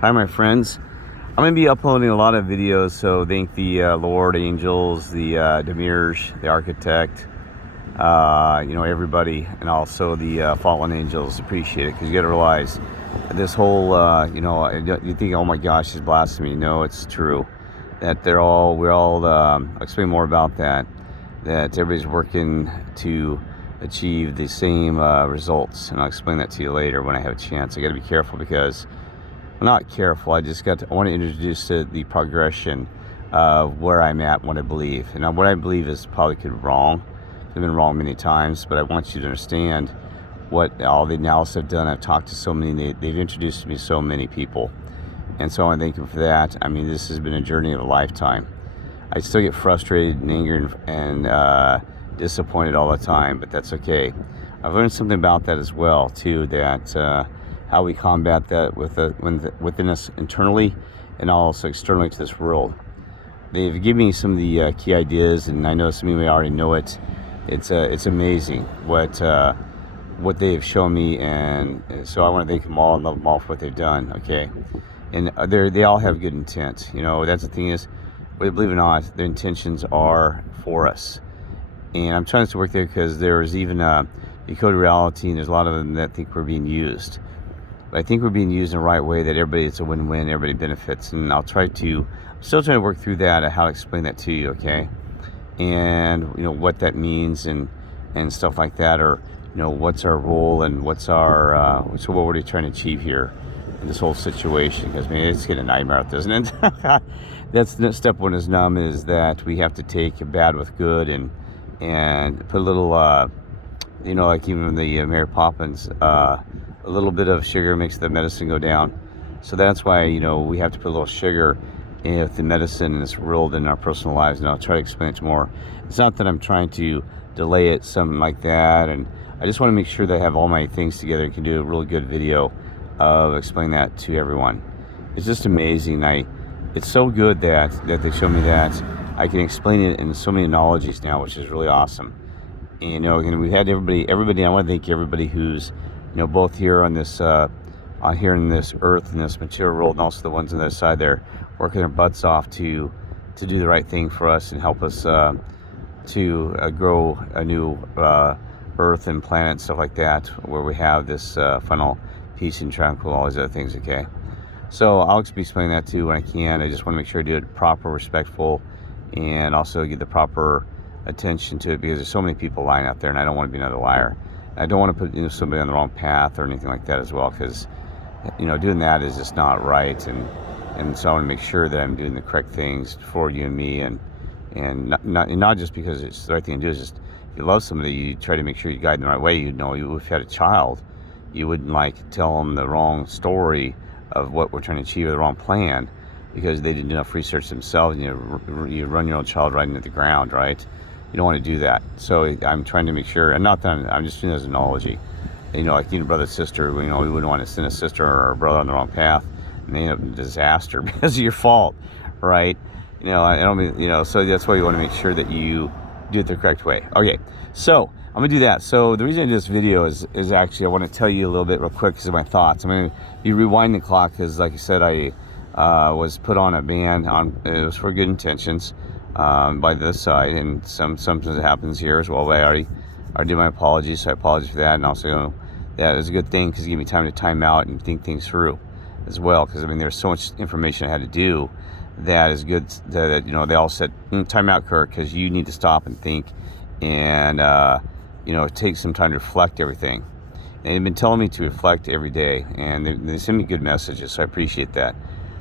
Hi, my friends. I'm going to be uploading a lot of videos, so thank the Lord, angels, the Demirs, the architect, everybody, and also the fallen angels. Appreciate it, because you got to realize this whole, you think, oh my gosh, it's blasphemy. No, it's true. That I'll explain more about that everybody's working to achieve the same results, and I'll explain that to you later when I have a chance. I got to be careful because I'm not careful. I want to introduce the progression of where I'm at, what I believe. And what I believe is probably could be wrong. I've been wrong many times, but I want you to understand what all the analysis I've done. I've talked to so many, they've introduced me to so many people. And so I want to thank you for that. I mean, this has been a journey of a lifetime. I still get frustrated and angered and disappointed all the time, but that's okay. I've learned something about that as well, too, that how we combat that within us internally and also externally to this world. They've given me some of the key ideas, and I know some of you may already know it. It's amazing what they have shown me, and so I want to thank them all and love them all for what they've done. Okay, and they all have good intent. That's the thing is, whether you believe it or not, their intentions are for us. And I'm trying to work there because there's even decoded reality, and there's a lot of them that think we're being used. But I think we're being used in the right way, that it's a win-win, everybody benefits. And I'm still trying to work through that, how to explain that to you, okay? And, what that means and stuff like that, or, what's our role and what's our, so what we're trying to achieve here in this whole situation. Because, it's getting a nightmare out there, isn't it? That's step one is that we have to take bad with good and put a little, like even the Mary Poppins, a little bit of sugar makes the medicine go down. So that's why, we have to put a little sugar in the medicine in this world in our personal lives. And I'll try to explain it more. It's not that I'm trying to delay it, something like that. And I just want to make sure that I have all my things together and can do a really good video of explaining that to everyone. It's just amazing. It's so good that they show me that I can explain it in so many analogies now, which is really awesome. And, and we've had everybody, I want to thank everybody who's, both here on this, here in this earth, in this material world, and also the ones on the other side there, working their butts off to do the right thing for us and help us to grow a new earth and planet and stuff like that, where we have this final peace and tranquil, all these other things, okay? So I'll be explaining that too when I can. I just want to make sure I do it proper, respectful, and also give the proper attention to it, because there's so many people lying out there, and I don't want to be another liar. I don't want to put somebody on the wrong path or anything like that as well, because doing that is just not right, and so I want to make sure that I'm doing the correct things for you and me, and not just because it's the right thing to do. Is just, if you love somebody, you try to make sure you guide them the right way. If you had a child, you wouldn't tell them the wrong story of what we're trying to achieve, or the wrong plan, because they didn't do enough research themselves. You run your own child right into the ground, right? You don't want to do that. So I'm trying to make sure, and not that I'm just doing this as an analogy. Like a brother, sister, we wouldn't want to send a sister or a brother on the wrong path, and they end up in disaster because of your fault, right? I don't mean, so that's why you want to make sure that you do it the correct way. Okay, so I'm gonna do that. So the reason I do this video is actually, I want to tell you a little bit real quick because of my thoughts. I'm gonna be rewinding the clock because, like I said, I was put on a ban it was for good intentions. By this side, and sometimes it happens here as well. But I already did my apologies, so I apologize for that, and also that is a good thing because it gave me time to time out and think things through as well. Because there's so much information I had to do that is good. That they all said, time out, Kirk, because you need to stop and think, and take some time to reflect everything. And they've been telling me to reflect every day, and they send me good messages, so I appreciate that.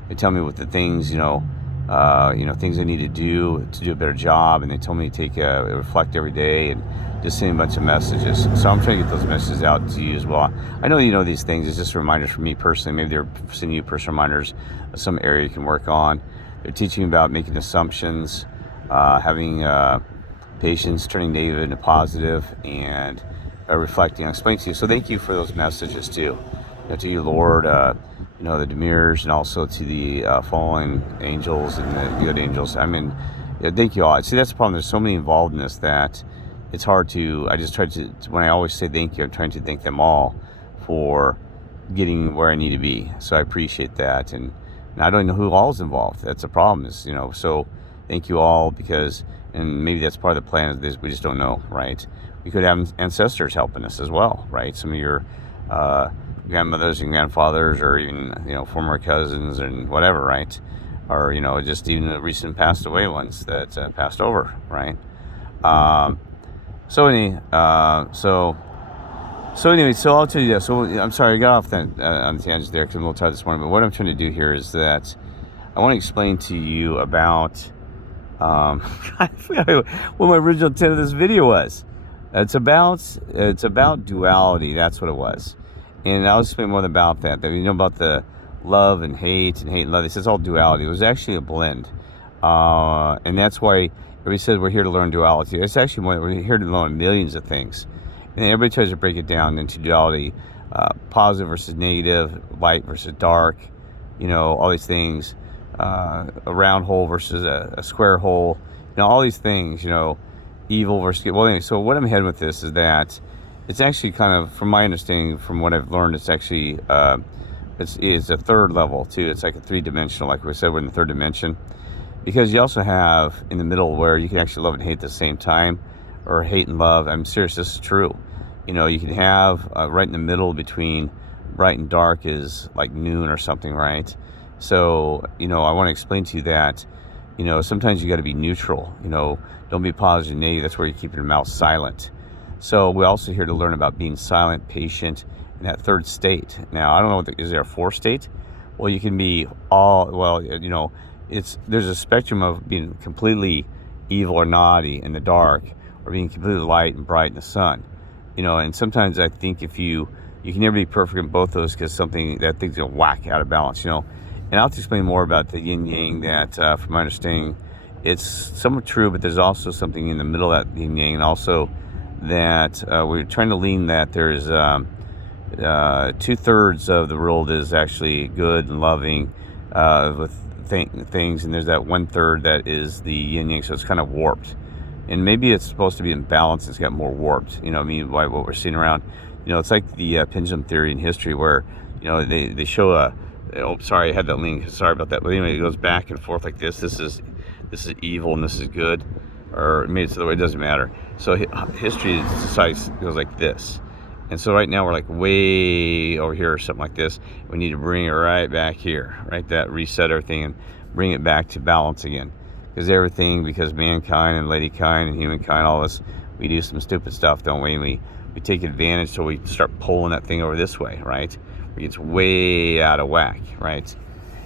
They tell me what the things things I need to do a better job, and they told me to reflect every day, and just send a bunch of messages. So I'm trying to get those messages out to you as well. I know you know these things. It's just reminders for me personally. Maybe they're sending you personal reminders of some area you can work on. They're teaching you about making assumptions, having patience, turning negative into positive, and reflecting. I'll explain to you. So thank you for those messages too. To you, Lord, the Demirs, and also to the fallen angels and the good angels. Thank you all. See, that's the problem. There's so many involved in this that it's hard to, I just try to, when I always say thank you, I'm trying to thank them all for getting where I need to be. So I appreciate that, and I don't know who all is involved. That's the problem, is, so thank you all, because, and maybe that's part of the plan of this, we just don't know, right? We could have ancestors helping us as well, right? Some of your grandmothers and grandfathers, or even, former cousins and whatever, right? Or, just even the recent passed away ones that passed over, right? So anyway, so I'll tell you this. So I'm sorry, I got off that on the tangent there because I'm a little tired this morning. But what I'm trying to do here is that I want to explain to you about I forgot what my original intent of this video was. It's about duality. That's what it was, and I'll explain more about that. That about the love and hate and love. This is all duality. It was actually a blend, and that's why everybody says we're here to learn duality. It's actually more, we're here to learn millions of things. And everybody tries to break it down into duality, positive versus negative, light versus dark, all these things, a round hole versus a square hole, all these things, evil versus good. Well, anyway, so what I'm heading with this is that it's actually kind of, from my understanding, from what I've learned, it's actually, it's a third level too. It's like a 3-dimensional, like we said, we're in the 3rd dimension. Because you also have in the middle where you can actually love and hate at the same time, or hate and love. I'm serious, this is true. You can have right in the middle between bright and dark is like noon or something, right? So, I want to explain to you that, sometimes you got to be neutral, don't be positive and negative. That's where you keep your mouth silent. So we're also here to learn about being silent, patient, in that 3rd state. Now, I don't know, is there a 4th state? Well, you can be there's a spectrum of being completely evil or naughty in the dark, or being completely light and bright in the sun. And sometimes I think if you can never be perfect in both those, because that thing's gonna whack out of balance, And I'll have to explain more about the yin yang, that from my understanding, it's somewhat true, but there's also something in the middle of that yin yang, and also that we're trying to lean that there's 2/3 of the world is actually good and loving with things, and there's that 1/3 that is the yin yang, so it's kind of warped. And maybe it's supposed to be in balance, it's got more warped, by what we're seeing around. It's like the pendulum theory in history, where, they show sorry, I had that link, sorry about that. But anyway, it goes back and forth like this. This is evil and this is good. Or maybe it's the other way, it doesn't matter. So history goes like this. And so right now we're like way over here or something like this. We need to bring it right back here, right? That reset everything and bring it back to balance again. Because mankind and ladykind and humankind, all this, we do some stupid stuff, don't we? We take advantage, so we start pulling that thing over this way, right? It gets way out of whack, right?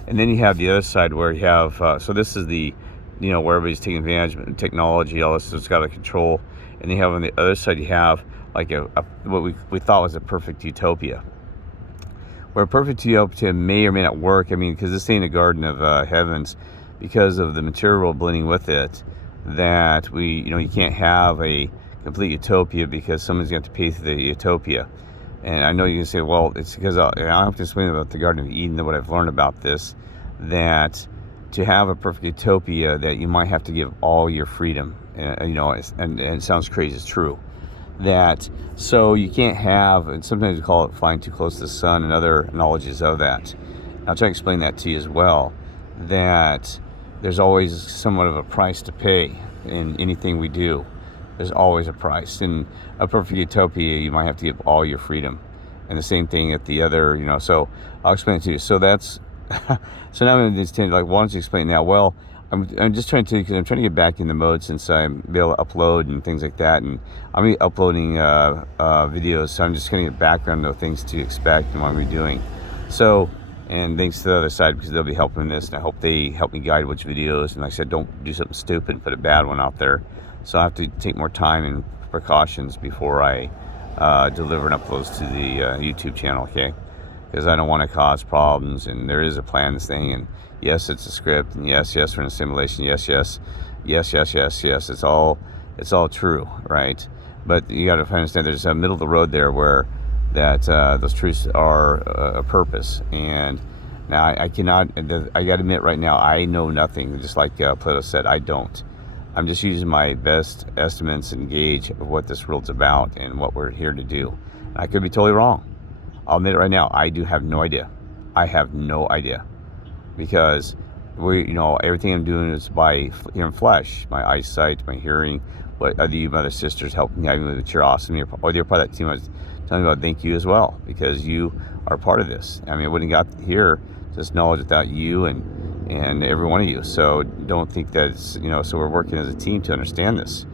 And then you have the other side where you have, so this is the, where everybody's taking advantage of technology, all this, so it's got a control. And then you have on the other side, you have like what we thought was a perfect utopia. Where a perfect utopia may or may not work. Because this ain't a garden of heavens, because of the material blending with it, that you can't have a complete utopia, because someone's going to have to pay for the utopia. And I know you can say, well, it's because I have to explain about the Garden of Eden, what I've learned about this, that to have a perfect utopia, that you might have to give all your freedom, and it sounds crazy, it's true. That, so you can't have, and sometimes we call it flying too close to the sun and other analogies of that. I'll try to explain that to you as well, that there's always somewhat of a price to pay in anything we do. There's always a price. In a perfect utopia, you might have to give all your freedom. And the same thing at the other, so I'll explain it to you. So that's, so now I'm going to just why don't you explain now? Well, I'm just trying to, because I'm trying to get back in the mode since I'm able to upload and things like that. And I'm going to be uploading videos, so I'm just going to get background of things to expect and what we're doing. So, and thanks to the other side, because they'll be helping this, and I hope they help me guide which videos. And like I said, don't do something stupid and put a bad one out there. So I have to take more time and precautions before I deliver and uploads to the YouTube channel, okay? Because I don't want to cause problems, and there is a plan, this thing, and yes, it's a script, and yes, we're in a simulation, yes, it's all true, right? But you got to understand there's a middle of the road there where that those truths are a purpose. And now I got to admit right now, I know nothing, just like Plato said, I don't. I'm just using my best estimates and gauge of what this world's about and what we're here to do. I could be totally wrong. I'll admit it right now, I do have no idea. I have no idea, because everything I'm doing is by flesh, my eyesight, my hearing. What other you other sisters helping me with your awesome. You're part of that team. I was telling you about. Thank you as well, because you are part of this. I mean, I wouldn't got here this knowledge without you and every one of you. So don't think that it's, so we're working as a team to understand this.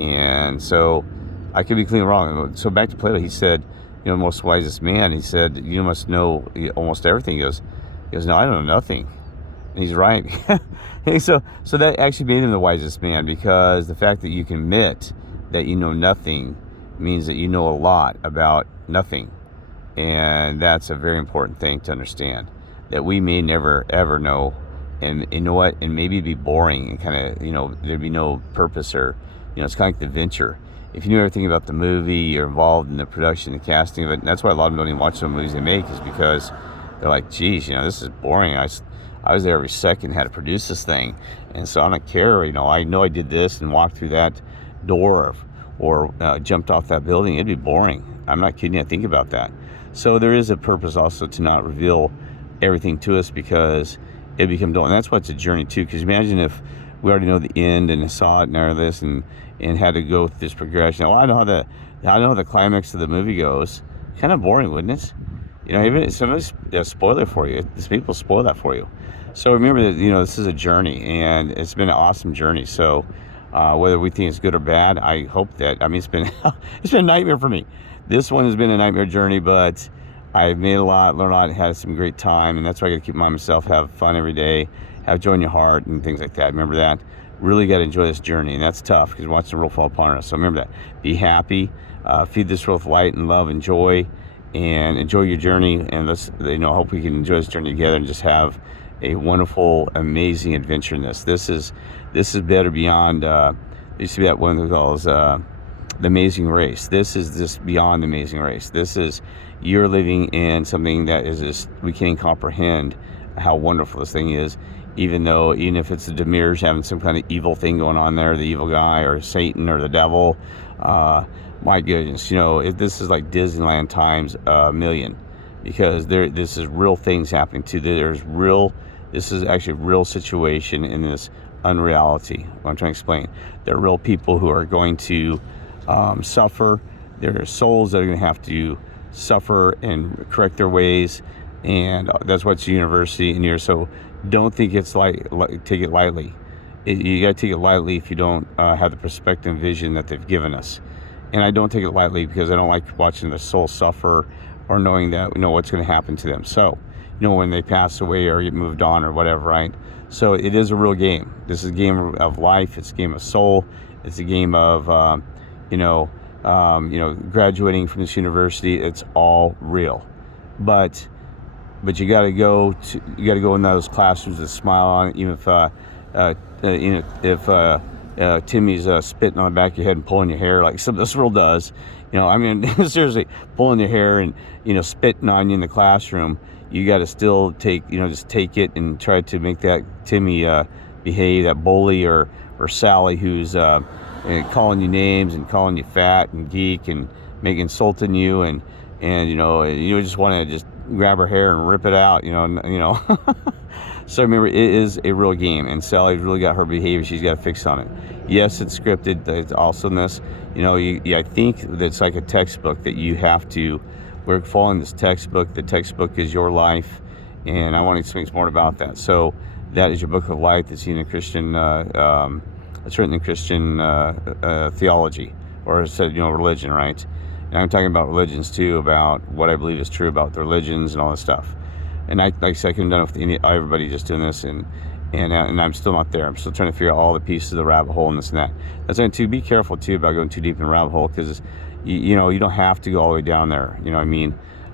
And so I could be clean wrong. So back to Plato, he said, most wisest man, he said, you must know almost everything. He goes, no, I don't know nothing. And he's right. so that actually made him the wisest man, because the fact that you can admit that you know nothing means that you know a lot about nothing. And that's a very important thing to understand, that we may never ever know. And you know what, and maybe it'd be boring and kind of, there'd be no purpose, or it's kind of like the venture. If you knew everything about the movie, you're involved in the production, the casting of it. And that's why a lot of them don't even watch the movies they make, is because they're like, geez, this is boring. I was there every second, had to produce this thing, and so I don't care. I know I did this and walked through that door, or jumped off that building. It'd be boring. I'm not kidding you. I think about that. So there is a purpose also to not reveal everything to us, because it becomes dull. And that's why it's a journey too. Because imagine if we already know the end and saw it and all of this, and had to go through this progression. Well, I know how the climax of the movie goes. Kind of boring, wouldn't it? Even somebody's spoil it for you. These people spoil that for you. So remember that this is a journey, and it's been an awesome journey. So whether we think it's good or bad, I hope that. I mean, it's been a nightmare for me. This one has been a nightmare journey, but I've made a lot, learned a lot, had some great time, and that's why I got to keep myself, have fun every day, have joy in your heart, and things like that. Remember that. Really got to enjoy this journey, and that's tough, because watching the world fall upon us. So remember that. Be happy, feed this world with light and love and joy, and enjoy your journey. And let's, hope we can enjoy this journey together and just have a wonderful, amazing adventure in this. This is better beyond. There used to be that one that calls the Amazing Race. This is just beyond the Amazing Race. This is, you're living in something that is just, we can't comprehend how wonderful this thing is. Even if it's the Demirs having some kind of evil thing going on there, the evil guy, or Satan, or the devil, my goodness, this is like Disneyland times a million, because this is real things happening too. This is actually a real situation in this unreality. What I'm trying to explain, there are real people who are going to suffer. There are souls that are going to have to suffer and correct their ways, and that's what's university in here. So don't think it's take it lightly. You got to take it lightly if you don't have the perspective and vision that they've given us. And I don't take it lightly, because I don't like watching the soul suffer, or knowing that what's going to happen to them. So when they pass away or get moved on or whatever, right? So it is a real game. This is a game of life. It's a game of soul. It's a game of graduating from this university. It's all real, but you got to go in those classrooms and smile on it, even if Timmy's spitting on the back of your head and pulling your hair, like this world does. Seriously, pulling your hair and spitting on you in the classroom. You got to still just take it and try to make that Timmy behave, that bully or Sally who's calling you names and calling you fat and geek and insulting you, and you just want to just grab her hair and rip it out, So remember, it is a real game, and Sally's really got her behavior she's got to fix on it. Yes, it's scripted. It's awesomeness. I think that's like a textbook that you have to. We're following this textbook. The textbook is your life, and I want to explain more about that. So that is your book of life that's in a Christian. It's written in Christian theology, or it said religion, right? And I'm talking about religions too, about what I believe is true about the religions and all this stuff. And I couldn't have done it with everybody just doing this, and I'm still not there. I'm still trying to figure out all the pieces of the rabbit hole and this and that. That's why to be careful too about going too deep in the rabbit hole, because you don't have to go all the way down there.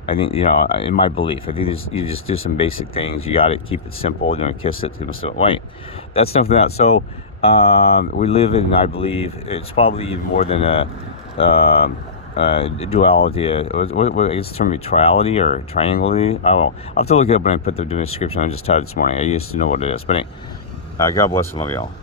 I think in my belief, I think you just do some basic things. You got to keep it simple. Kiss it. Wait, that's enough of that. So we live in, I believe, it's probably even more than a duality. What I guess the term would be triality or triangulity. I don't know. I'll have to look it up when I put the description. I just typed this morning. I used to know what it is. But anyway, God bless and love you all.